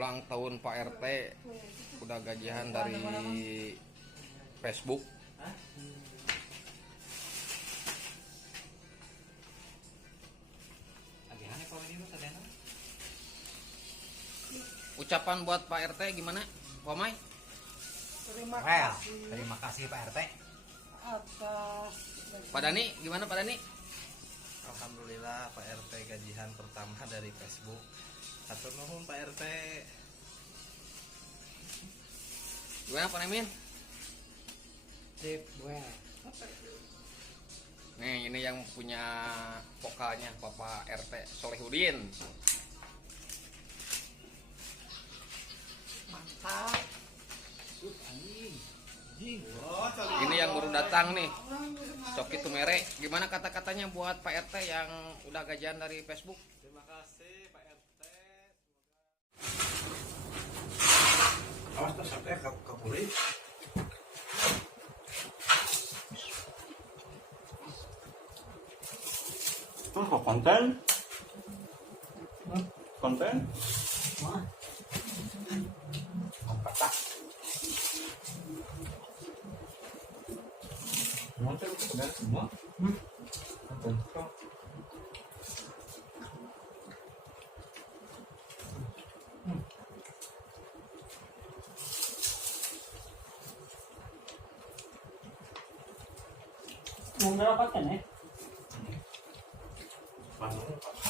ulang tahun Pak RT udah gajian dari Facebook. Ucapan buat Pak RT gimana, Pomay? Terima kasih Pak RT. Atas Pak Dani gimana, Pak Dani? Alhamdulillah Pak RT gajian pertama dari Facebook. Hatur nuhun Pak RT. Gimana Pak Nemin? sip well. Nih ini yang punya vokalnya Bapak RT Solehudin. Mantap. Ini yang baru datang nih, Coki Tumere. Gimana kata-katanya buat Pak RT yang udah gajian dari Facebook? Terima kasih Pak RT. Awas tuh sampai ke kulit. Kok konten? Konten? Petak. Konten udah semua? Konten. Mau mendapatkan ya? Bandung.